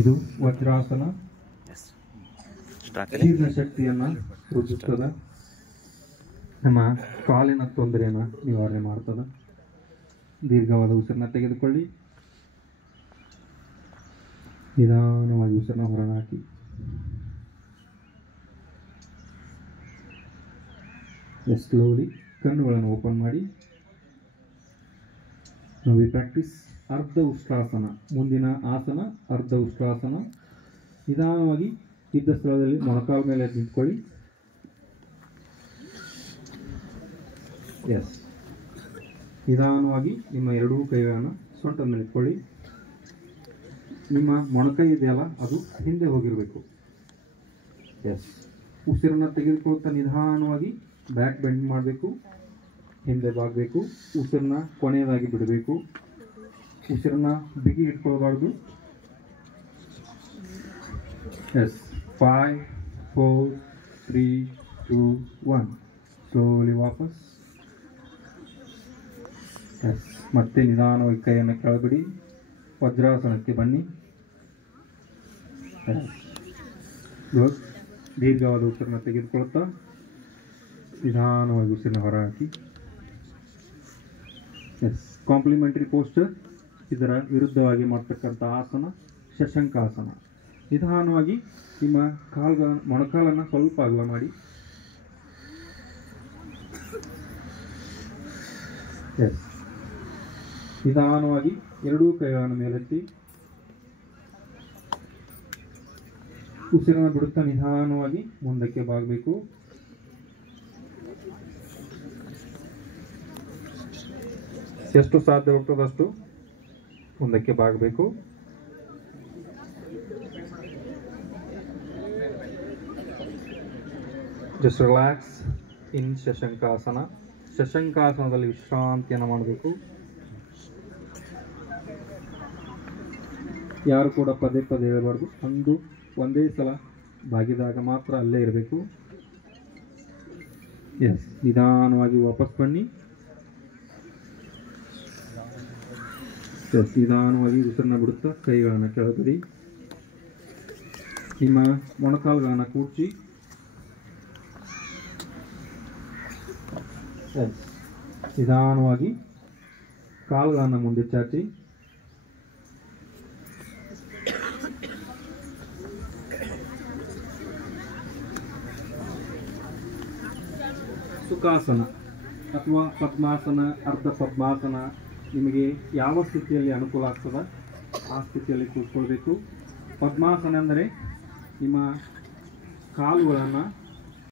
ಇದು ವಜ್ರಾಸನ ಜೀರ್ಣ ಶಕ್ತಿಯನ್ನು ವೃದ್ಧಿಸ್ತದ, ನಮ್ಮ ಕಾಲಿನ ತೊಂದರೆಯನ್ನು ನಿವಾರಣೆ ಮಾಡ್ತದೆ. ದೀರ್ಘವಾದ ಉಸಿರನ್ನ ತೆಗೆದುಕೊಳ್ಳಿ, ನಿಧಾನವಾಗಿ ಉಸಿರನ್ನ ಹೊರಹಾಕಿ. ಸ್ಲೋಲಿ ಕಣ್ಣುಗಳನ್ನು ಓಪನ್ ಮಾಡಿ. ನಾವು ವಿ ಪ್ರಾಕ್ಟೀಸ್ ಅರ್ಧ ಉಷ್ಟ್ರಾಸನ. ಮುಂದಿನ ಆಸನ ಅರ್ಧ ಉಷ್ಟ್ರಾಸನ. ನಿಧಾನವಾಗಿ ಇದ್ದ ಸ್ಥಳದಲ್ಲಿ ಮೊಣಕಾಲ ಮೇಲೆ ನಿಂತ್ಕೊಳ್ಳಿ. ಎಸ್, ನಿಧಾನವಾಗಿ ನಿಮ್ಮ ಎರಡೂ ಕೈಗಳನ್ನು ಸೊಂಟದ ಮೇಲೆ ಇಟ್ಕೊಳ್ಳಿ. ನಿಮ್ಮ ಮೊಣಕೈ ಇದೆಯಲ್ಲ ಅದು ಹಿಂದೆ ಹೋಗಿರಬೇಕು. ಎಸ್, ಉಸಿರನ್ನು ತೆಗೆದುಕೊಳ್ತಾ ನಿಧಾನವಾಗಿ ಬ್ಯಾಕ್ ಬೆಂಡ್ ಮಾಡಬೇಕು, ಹಿಂದೆ ಬಾಗಬೇಕು. ಉಸಿರನ್ನ ಕೊನೆಯದಾಗಿ ಬಿಡಬೇಕು. ಉಸಿರನ್ನ ಬಿಗಿ ಇಟ್ಕೊಳ್ಬಾರ್ದು. ಎಸ್, 5 4 3 2 1. ಸ್ಲೋಲಿ ವಾಪಸ್. ಎಸ್, ಮತ್ತೆ ನಿಧಾನವಾಗಿ ಕೈಯನ್ನು ಕೆಳಬಿಡಿ. ವಜ್ರಾಸನಕ್ಕೆ ಬನ್ನಿ. ಗುಡ್. ದೀರ್ಘವಾದ ಉಸಿರನ್ನ ತೆಗೆದುಕೊಳ್ತಾ ನಿಧಾನವಾಗಿ ಉಸಿರನ್ನ ಹೊರಹಾಕಿ. S, complementary poster. ಇದರ ವಿರುದ್ಧವಾಗಿ ಮಾಡ್ತಕ್ಕಂಥ ಆಸನ ಶಶಂಕಾಸನ. ನಿಧಾನವಾಗಿ ನಿಮ್ಮ ಮೊಣಕಾಲನ್ನು ಸ್ವಲ್ಪ ಅಗಲ ಮಾಡಿ. ಎಸ್, ನಿಧಾನವಾಗಿ ಎರಡೂ ಕೈಗಳನ್ನು ಮೇಲೆತ್ತಿ ಉಸಿರನ್ನು ಬಿಡುತ್ತಾ ನಿಧಾನವಾಗಿ ಮುಂದಕ್ಕೆ ಬಾಗಬೇಕು. ಎಷ್ಟು ಸಾಧ್ಯವಾಗ್ತದಷ್ಟು ಮುಂದಕ್ಕೆ ಬಾಗಬೇಕು. ಜಸ್ಟ್ ರಿಲ್ಯಾಕ್ಸ್ ಇನ್ ಶಶಂಕಾಸನ. ಶಶಂಕಾಸನದಲ್ಲಿ ವಿಶ್ರಾಂತಿಯನ್ನು ಮಾಡಬೇಕು. ಯಾರು ಕೂಡ ಪದೇ ಪದೇ ಹೇಳಬಾರ್ದು. ಒಂದೇ ಸಲ ಬಾಗಿದಾಗ ಮಾತ್ರ ಅಲ್ಲೇ ಇರಬೇಕು. ಎಸ್, ನಿಧಾನವಾಗಿ ವಾಪಸ್ ಬನ್ನಿ. ಎಸ್, ನಿಧಾನವಾಗಿ ಉಸಿರನ್ನ ಬಿಡುತ್ತಾ ಕೈಗಳನ್ನು ಕೆಳಗಡಿ. ನಿಮ್ಮ ಮೊಣಕಾಲುಗಳನ್ನು ಕೂರ್ಚಿ. ಎಸ್, ನಿಧಾನವಾಗಿ ಕಾಲುಗಳನ್ನು ಮುಂದೆ ಚಾಚಿ. ಸುಖಾಸನ ಅಥವಾ ಪದ್ಮಾಸನ, ಅರ್ಧ ಪದ್ಮಾಸನ, ನಿಮಗೆ ಯಾವ ಸ್ಥಿತಿಯಲ್ಲಿ ಅನುಕೂಲ ಆಗ್ತದೆ ಆ ಸ್ಥಿತಿಯಲ್ಲಿ ಕೂತ್ಕೊಳ್ಬೇಕು. ಪದ್ಮಾಸನ ಅಂದರೆ ನಿಮ್ಮ ಕಾಲುಗಳನ್ನು